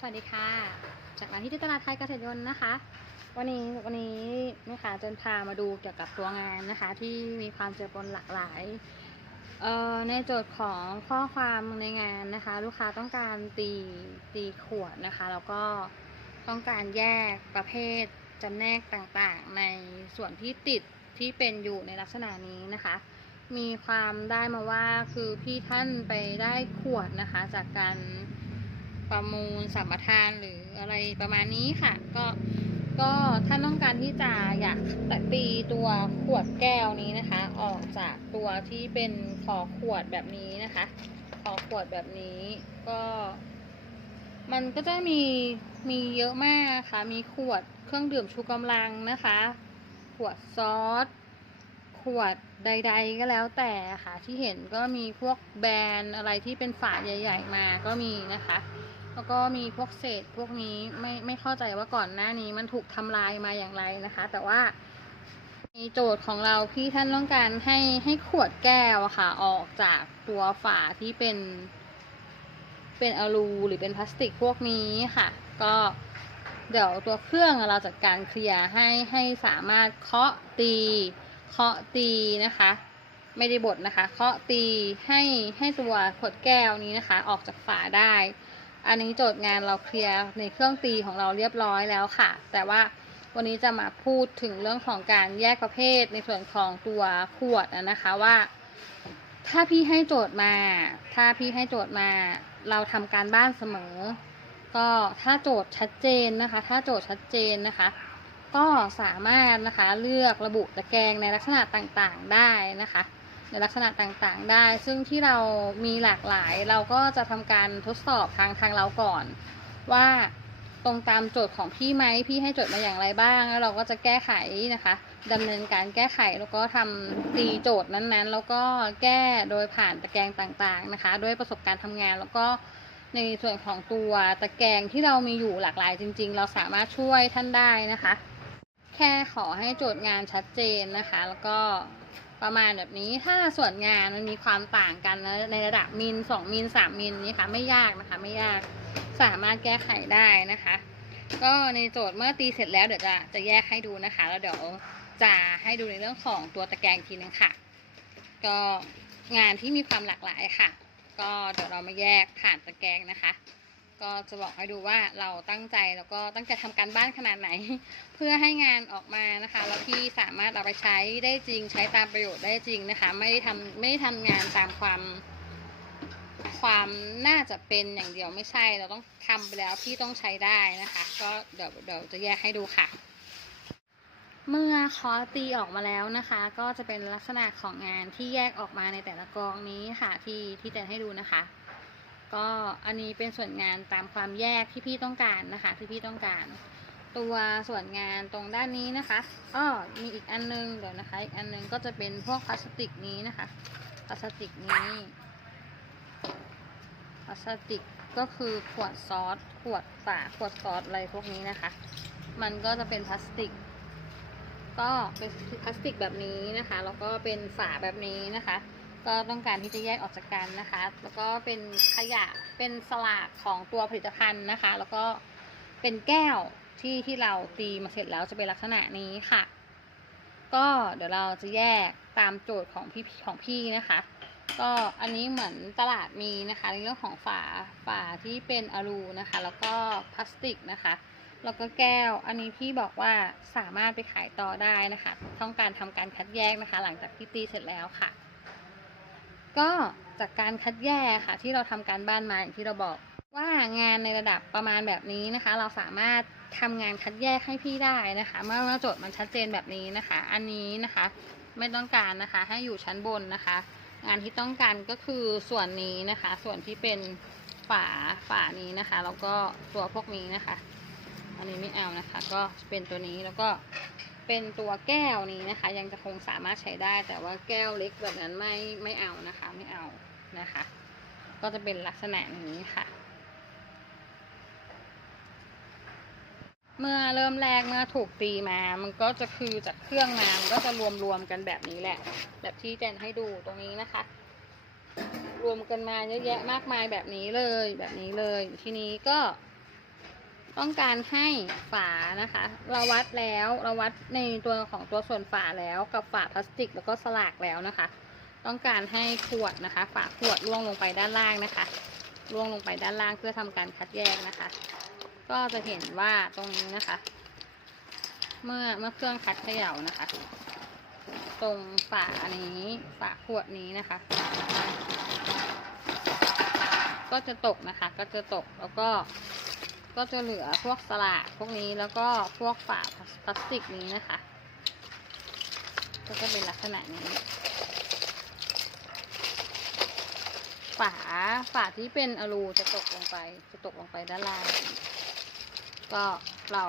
สวัสดีค่ะ จากร้านที่ตลาดไทยเกษตรยนต์นะคะ วันนี้วันนี้แม่ค้าจะพามาดูเกี่ยวกับตัวงานนะคะ ที่มีความเจือปนหลากหลายเอ่อในโจทย์ของข้อความในงานนะคะ ลูกค้าต้องการตีตีขวดนะคะ แล้วก็ต้องการแยกประเภทจำแนกต่างๆ ในส่วนที่ติดที่เป็นอยู่ในลักษณะนี้นะคะ มีความได้มาว่าคือพี่ท่านไปได้ขวดนะคะจากการ ประมูลสัมปทานหรืออะไรประมาณนี้ค่ะ ก็ก็ท่าต้องการที่จะอยากแต่ตีตัวขวดแก้วนี้นะคะ ออกจากตัวที่เป็นคอขวดแบบนี้นะคะคอขวดแบบนี้ก็ มันก็จะมีมีเยอะมากค่ะมีขวดเครื่องดื่มชูกำลังนะคะ ขวดซอสขวดใด ๆ ก็แล้วแต่ค่ะที่เห็นก็มีพวกแบรนด์อะไรที่เป็นฝาใหญ่ ๆ มาก็มีนะคะ แล้วก็มีพวกเศษพวกนี้ไม่ไม่เข้าใจว่าก่อนหน้านี้มันถูกทำลายมาอย่างไรนะคะ แต่ว่าในโจทย์ของเราพี่ท่านต้องการให้ให้ขวดแก้วค่ะ ออกจากตัวฝาที่เป็น เป็นอลูหรือเป็นพลาสติกพวกนี้ค่ะ ก็เดี๋ยวตัวเครื่องเราจัดการเคลียร์ให้ให้สามารถเคาะตีเคาะตีนะคะ ไม่ได้บดนะคะ เคาะตีให้ให้ตัวขวดแก้วนี้นะคะ ออกจากฝาได้ อันนี้โจทย์งานเราเคลียร์ในเครื่องตีของเราเรียบร้อยแล้วค่ะ แต่ว่าวันนี้จะมาพูดถึงเรื่องของการแยกประเภทในส่วนของตัวขวดนะคะว่า ถ้าพี่ให้โจทย์มา ถ้าพี่ให้โจทย์มา เราทำการบ้านเสมอ ก็ถ้าโจทย์ชัดเจนนะคะ ถ้าโจทย์ชัดเจนนะคะ ก็สามารถนะคะเลือกระบุตะแกรงในลักษณะต่างๆได้นะคะ ในลักษณะต่างๆได้ ซึ่งที่เรามีหลากหลายเราก็จะทำการทดสอบทางทางเราก่อน ว่าตรงตามโจทย์ของพี่ไหมพี่ให้โจทย์มาอย่างไรบ้าง แล้วเราก็จะแก้ไขนะคะดำเนินการแก้ไขแล้วก็ทำตีโจทย์นั้นๆ แล้วก็แก้โดยผ่านตะแกรงต่างๆนะคะ ด้วยประสบการณ์ทำงานแล้วก็ในส่วนของตัวตะแกรงที่เรามีอยู่หลากหลายจริง ๆ เราสามารถช่วยท่านได้นะคะ แค่ขอให้โจทย์งานชัดเจนนะคะ แล้วก็ ประมาณแบบนี้ถ้าส่วนงานมันมีความต่างกันนะในระดับมิลสองมิลสามมิลนี่ค่ะไม่ยากนะคะ ไม่ยากสามารถแก้ไขได้นะคะ ก็ในโจทย์เมื่อตีเสร็จแล้วเดี๋ยวจะจะแยกให้ดูนะคะ แล้วเดี๋ยวจะให้ดูในเรื่องของตัวตะแกรงทีนึงค่ะ ก็งานที่มีความหลากหลายค่ะ ก็เดี๋ยวเรามาแยกผ่านตะแกรงนะคะ ก็จะบอกให้ดูว่าเราตั้งใจแล้วก็ตั้งใจทำการบ้านขนาดไหน เพื่อให้งานออกมานะคะ แล้วพี่สามารถเอาไปใช้ได้จริง ใช้ตามประโยชน์ได้จริงนะคะ ไม่ได้ทำไม่ได้ทำงานตามความความน่าจะเป็นอย่างเดียวไม่ใช่เราต้องทำไปแล้วพี่ต้องใช้ได้นะคะ ก็เดี๋ยวเดี๋ยวจะแยกให้ดูค่ะ เมื่อคอตีออกมาแล้วนะคะ ก็จะเป็นลักษณะของงานที่แยกออกมาในแต่ละกองนี้ค่ะที่ที่จะให้ดูนะคะ ก็อันนี้เป็นส่วนงานตามความแยกที่พี่ต้องการนะคะที่พี่ต้องการ ตัวส่วนงานตรงด้านนี้นะคะอ้อมีอีกอันนึงเดี๋ยวนะคะ อีกอันนึงก็จะเป็นพวกพลาสติกนี้นะคะพลาสติกนี้พลาสติกก็คือขวดซอสขวดฝาขวดซอสอะไรพวกนี้นะคะ มันก็จะเป็นพลาสติก ก็เป็นพลาสติกแบบนี้นะคะแล้วก็เป็นฝาแบบนี้นะคะ ก็ต้องการที่จะแยกออกจากกันนะคะ แล้วก็เป็นขยะเป็นสลากของตัวผลิตภัณฑ์นะคะ แล้วก็เป็นแก้วที่ที่เราตีมาเสร็จแล้วจะเป็นลักษณะนี้ค่ะ ก็เดี๋ยวเราจะแยกตามโจทย์ของพี่ของพี่นะคะ ก็อันนี้เหมือนตลาดมีนะคะในเรื่องของฝาฝาที่เป็นอลูนะคะ แล้วก็พลาสติกนะคะแล้วก็แก้ว อันนี้พี่บอกว่าสามารถไปขายต่อได้นะคะ ต้องการทำการคัดแยกนะคะ หลังจากที่ตีเสร็จแล้วค่ะ ก็จากการคัดแยกค่ะ ที่เราทำการบ้านมาอย่างที่เราบอก ว่างานในระดับประมาณแบบนี้นะคะ เราสามารถทำงานคัดแยกให้พี่ได้นะคะเมื่อเมื่อโจทย์มันชัดเจนแบบนี้นะคะ อันนี้นะคะไม่ต้องการนะคะ ให้อยู่ชั้นบนนะคะ งานที่ต้องการก็คือส่วนนี้นะคะ ส่วนที่เป็นฝาฝานี้นะคะ แล้วก็ตัวพวกนี้นะคะ อันนี้ไม่เอานะคะ ก็เป็นตัวนี้แล้วก็ เป็นตัวแก้วนี้นะคะ ยังจะคงสามารถใช้ได้ แต่ว่าแก้วเล็กแบบนั้นไม่ไม่เอานะคะ ไม่เอานะคะ ก็จะเป็นลักษณะนี้ค่ะ เมื่อเริ่มแรกเมื่อถูกตีมา มันก็จะคือจากเครื่องมามันก็จะรวมรวมกันแบบนี้แหละ แบบที่แจนให้ดูตรงนี้นะคะ รวมกันมาเยอะแยะมากมายแบบนี้เลยแบบนี้เลย ทีนี้ก็ ต้องการให้ฝานะคะ เราวัดแล้วเราวัดในตัวของตัวส่วนฝาแล้วกับฝาพลาสติกแล้วก็สลากแล้วนะคะ ต้องการให้ขวดนะคะ ฝาขวดล่วงลงไปด้านล่างนะคะล่วงลงไปด้านล่างเพื่อทำการคัดแยกนะคะ ก็จะเห็นว่าตรงนี้นะคะ เมื่อเมื่อเครื่องคัดเขย่านะคะ ตรงฝานี้ฝาขวดนี้นะคะ ก็จะตกนะคะ ก็จะตกแล้วก็ ก็จะเหลือพวกสลากพวกนี้แล้วก็พวกฝาพลาสติกนี้นะคะ ก็จะเป็นลักษณะนี้ ฝาฝาที่เป็นอลูจะตกลงไป จะตกลงไปด้านล่าง ก็เรา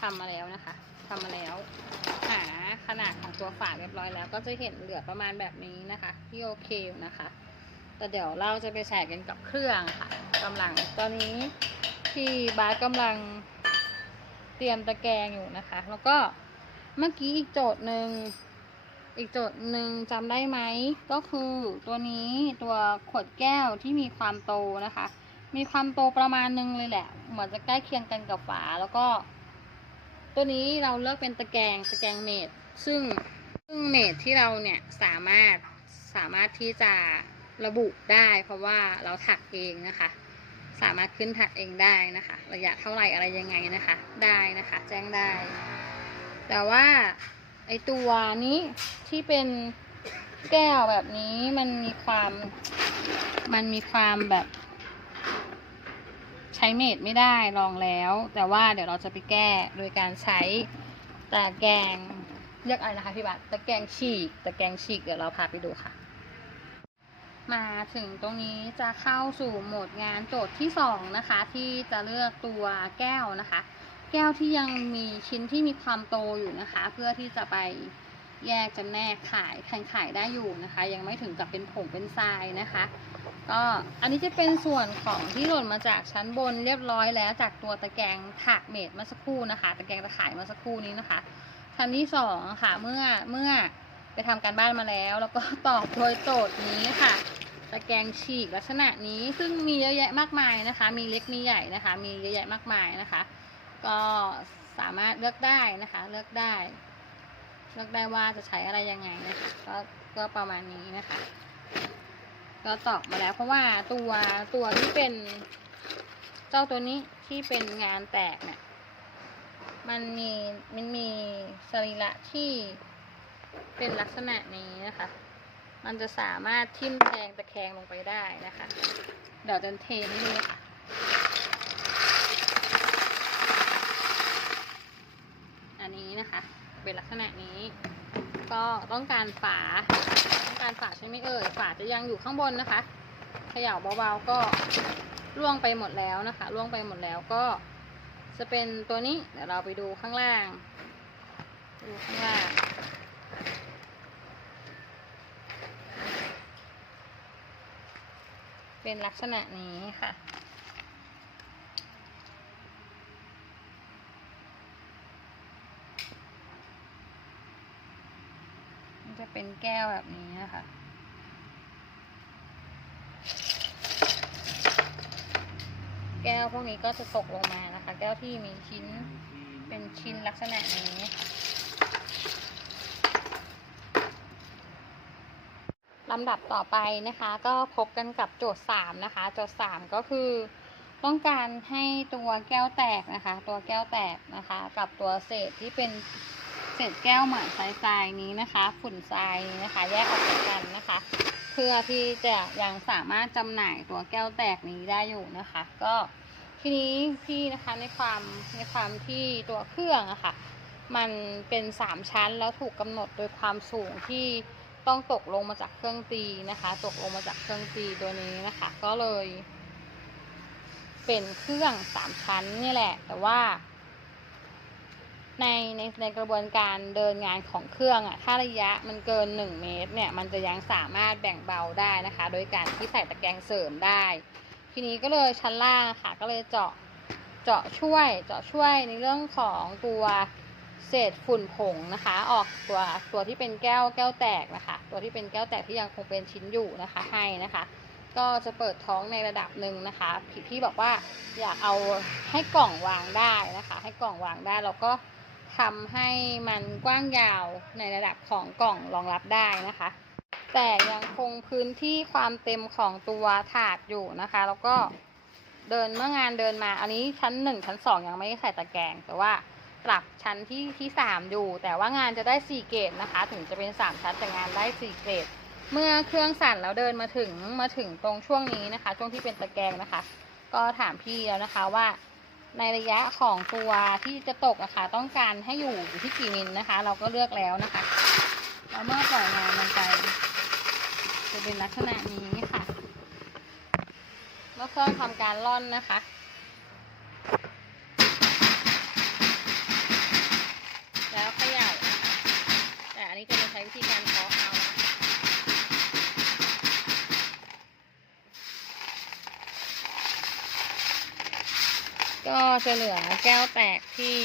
ทำมาแล้วนะคะทำมาแล้วหาขนาดของตัวฝาเรียบร้อยแล้ว ก็จะเห็นเหลือประมาณแบบนี้นะคะ ที่โอเคอยู่นะคะ แต่เดี๋ยวเราจะไปใส่กันกับเครื่องค่ะกำลังตอนนี้ที่บาสกำลังเตรียมตะแกรงอยู่นะคะ แล้วก็เมื่อกี้อีกโจทย์หนึ่งอีกโจทย์หนึ่งจำได้ไหมก็คือตัวนี้ตัวขวดแก้วที่มีความโตนะคะ มีความโตประมาณหนึงเลยแหละ เหมือนจะใกล้เคียงกันกับฝาแล้วก็ ตัวนี้เราเลือกเป็นตะแกรงตะแกรงเมดซึ่งซึ่งเมดที่เราเนี่ยสามารถสามารถที่จะ ระบุได้เพราะว่าเราถักเองนะคะ สามารถขึ้นถักเองได้นะคะ ระยะเท่าไหร่อะไรยังไงนะคะ ได้นะคะ แจ้งได้ แต่ว่าไอตัวนี้ที่เป็นแก้วแบบนี้มันมีความมันมีความแบบ ใช้เมดไม่ได้ลองแล้ว แต่ว่าเดี๋ยวเราจะไปแก้โดยการใช้ตะแกรงเรียกอะไรนะคะพี่บัตตะแกรงฉีกตะแกรงฉีกเดี๋ยวเราพาไปดูค่ะ มาถึงตรงนี้จะเข้าสู่โหมดงานโจทย์ที่สองนะคะ ที่จะเลือกตัวแก้วนะคะ แก้วที่ยังมีชิ้นที่มีความโตอยู่นะคะ เพื่อที่จะไปแยกจำแนกขายแข่งขายได้อยู่นะคะ ยังไม่ถึงกับเป็นผงเป็นทรายนะคะ ก็อันนี้จะเป็นส่วนของที่หล่นมาจากชั้นบนเรียบร้อยแล้วจากตัวตะแกรงถักเมดมื่อสักครู่นะคะ ตะแกรงตะข่ายมื่อสักครู่นี้นะคะชั้นที่สองค่ะเมื่อเมื่อ ไปทำการบ้านมาแล้ว แล้วก็ตอบโดยโจทย์นี้ค่ะตะแกรงฉีกลักษณะนี้ซึ่งมีเยอะแยะมากมายนะคะ มีเล็กมีใหญ่นะคะ มีเยอะแยะมากมายนะคะ ก็สามารถเลือกได้นะคะ เลือกได้ เลือกได้ว่าจะใช้อะไรยังไงนะคะก็ก็ประมาณนี้นะคะก็ตอบมาแล้วเพราะว่าตัวตัวที่เป็นเจ้าตัวนี้ที่เป็นงานแตกเนี่ยมันมีมันมีสรีระที่ เป็นลักษณะนี้นะคะ มันจะสามารถทิ่มแทงตะแคงลงไปได้นะคะ เดี๋ยวจะเทให้ดูค่ะอันนี้นะคะ เป็นลักษณะนี้ ก็ต้องการฝา ต้องการฝาใช่ไหมเอ่ย ฝาจะยังอยู่ข้างบนนะคะ เขย่าเบาๆก็ล่วงไปหมดแล้วนะคะล่วงไปหมดแล้วก็จะเป็นตัวนี้ เดี๋ยวเราไปดูข้างล่าง ดูข้างล่าง เป็นลักษณะนี้ค่ะ มันจะเป็นแก้วแบบนี้นะคะแก้วพวกนี้ก็จะตกลงมานะคะ แก้วที่มีชิ้นเป็นชิ้นลักษณะนี้ค่ะ ลำดับต่อไปนะคะ ก็พบกันกับโจทย์3นะคะ โจทย์ 3 ก็คือ ต้องการให้ตัวแก้วแตกนะคะ ตัวแก้วแตกนะคะ กับตัวเศษที่เป็นเศษแก้วเหมือนทรายๆนี้นะคะ ฝุ่นทรายนะคะ แยกออกจากกันนะคะ เพื่อที่จะยังสามารถจำหน่ายตัวแก้วแตกนี้ได้อยู่นะคะ ก็ทีนี้พี่นะคะในความในความที่ตัวเครื่องอะค่ะมันเป็นสามชั้นแล้วถูกกำหนดโดยความสูงที่ ต้องตกลงมาจากเครื่องตีนะคะ ตกลงมาจากเครื่องตีตัวนี้นะคะ ก็เลย เป็นเครื่องสามชั้นนี่แหละ แต่ว่า ในในในกระบวนการเดินงานของเครื่องอะถ้าระยะมันเกิน 1 เมตรเนี่ย มันจะยังสามารถแบ่งเบาได้นะคะ โดยการที่ใส่ตะแกรงเสริมได้ ทีนี้ก็เลยชั้นล่างค่ะ ก็เลยเจาะเจาะช่วยเจาะช่วยในเรื่องของตัว เศษฝุ่นผงนะคะ ออกตัวตัวที่เป็นแก้วแก้วแตกนะคะ ตัวที่เป็นแก้วแตกที่ยังคงเป็นชิ้นอยู่นะคะให้นะคะ ก็จะเปิดท้องในระดับหนึ่งนะคะพี่พี่บอกว่าอยากเอาให้กล่องวางได้นะคะ ให้กล่องวางได้แล้วก็ทำให้มันกว้างยาวในระดับของกล่องรองรับได้นะคะ แต่ยังคงพื้นที่ความเต็มของตัวถาดอยู่นะคะ แล้วก็เดินเมื่องานเดินมา อันนี้ชั้นหนึ่งชั้นสองยังไม่ได้ใส่ตะแกรงแต่ว่า ปรับชั้นที่ที่สามอยู่ แต่ว่างานจะได้สี่เกรดนะคะ ถึงจะเป็นสามชั้นแต่งานได้สี่เกรด เมื่อเครื่องสั่นแล้วเดินมาถึงมาถึงตรงช่วงนี้นะคะ ช่วงที่เป็นตะแกรงนะคะ ก็ถามพี่แล้วนะคะว่า ในระยะของตัวที่จะตกอะคะ ต้องการให้อยู่อยู่ที่กี่มิลนะคะ เราก็เลือกแล้วนะคะแล้วเมื่อปล่อยงานมันไปจะเป็นลักษณะนี้ค่ะเมื่อเครื่องทำการล่อนนะคะ แล้วเขย่านะคะแต่อันนี้จะเป็น ใช้วิธีการเคาะเอาก็จะเหลือแก้วแตกที่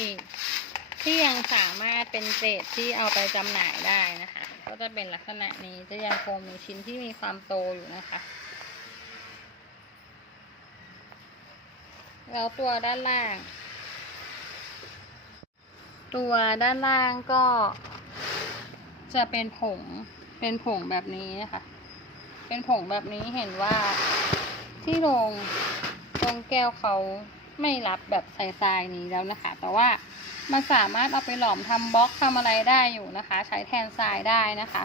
ที่ยังสามารถเป็นเศษที่เอาไปจำหน่ายได้นะคะ ก็จะเป็นลักษณะนี้จะยังคงมีชิ้นที่มีความโตอยู่นะคะแล้วตัวด้านล่าง ตัวด้านล่างก็ จะเป็นผง เป็นผงแบบนี้นะคะ เป็นผงแบบนี้เห็นว่าที่โรงโรงแก้วเขาไม่รับแบบใส่ทรายนี้แล้วนะคะ แต่ว่ามันสามารถเอาไปหลอมทำบล็อกทำอะไรได้อยู่นะคะ ใช้แทนทรายได้นะคะ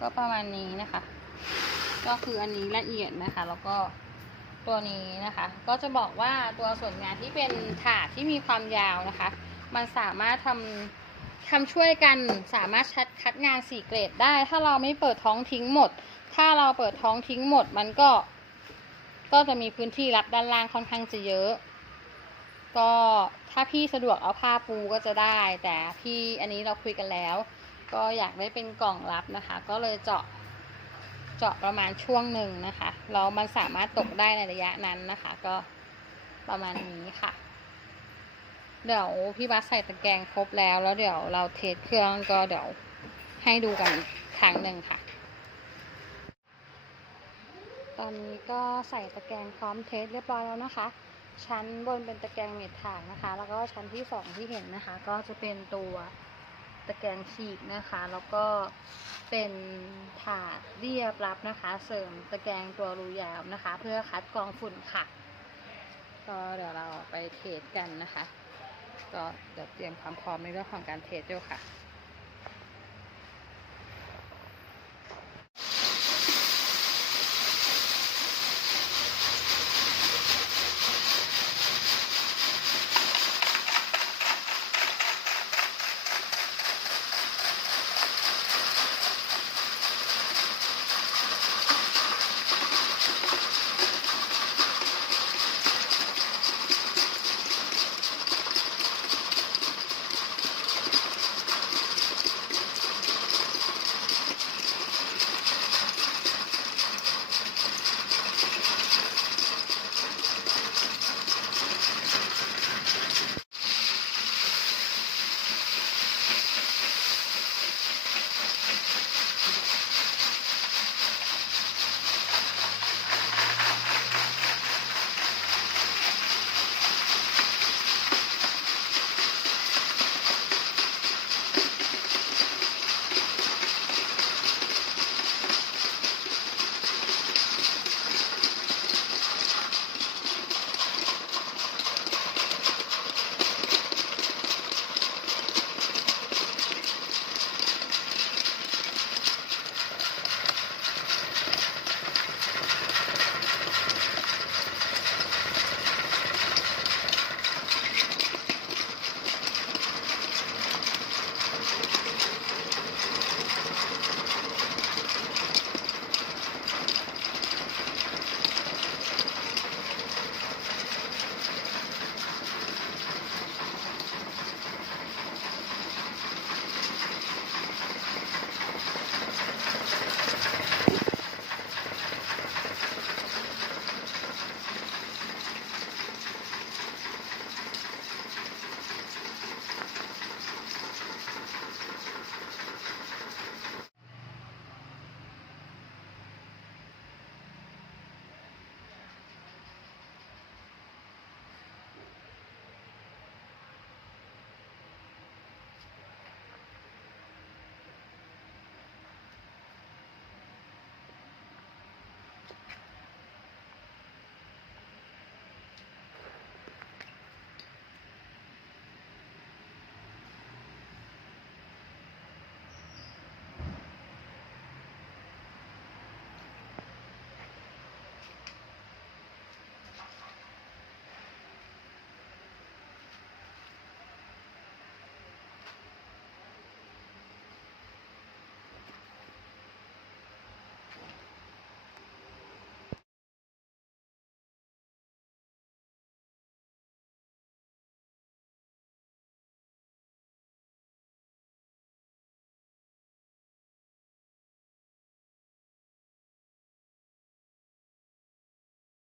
ก็ประมาณนี้นะคะ ก็คืออันนี้ละเอียดนะคะ แล้วก็ตัวนี้นะคะ ก็จะบอกว่าตัวส่วนงานที่เป็นถาดที่มีความยาวนะคะ มันสามารถทำ ทำช่วยกันสามารถชัดคัดงานสี่เกรดได้ ถ้าเราไม่เปิดท้องทิ้งหมด ถ้าเราเปิดท้องทิ้งหมดมันก็ ก็จะมีพื้นที่รับด้านล่างค่อนข้างจะเยอะ ก็ถ้าพี่สะดวกเอาผ้าปูก็จะได้ แต่พี่อันนี้เราคุยกันแล้ว ก็อยากได้เป็นกล่องรับนะคะ ก็เลยเจาะเจาะประมาณช่วงหนึ่งนะคะแล้วมันสามารถตกได้ในระยะนั้นนะคะ ก็ประมาณนี้ค่ะ เดี๋ยวพี่บัสใส่ตะแกรงครบแล้วแล้วเดี๋ยวเราเทสเครื่องก็เดี๋ยวให้ดูกันอีกครั้งหนึ่งค่ะ ตอนนี้ก็ใส่ตะแกรงพร้อมเทสเรียบร้อยแล้วนะคะ ชั้นบนเป็นตะแกรงเม็ดถางนะคะ แล้วก็ชั้นที่สองที่เห็นนะคะ ก็จะเป็นตัวตะแกรงฉีกนะคะ แล้วก็เป็นถาดเรียบรับนะคะ เสริมตะแกรงตัวรูยาวนะคะ เพื่อคัดกรองฝุ่นค่ะ ก็เดี๋ยวเราไปเทสกันนะคะ ก็เดี๋ยวเตรียมความพร้อมในเรื่องของการเทสด้วยค่ะ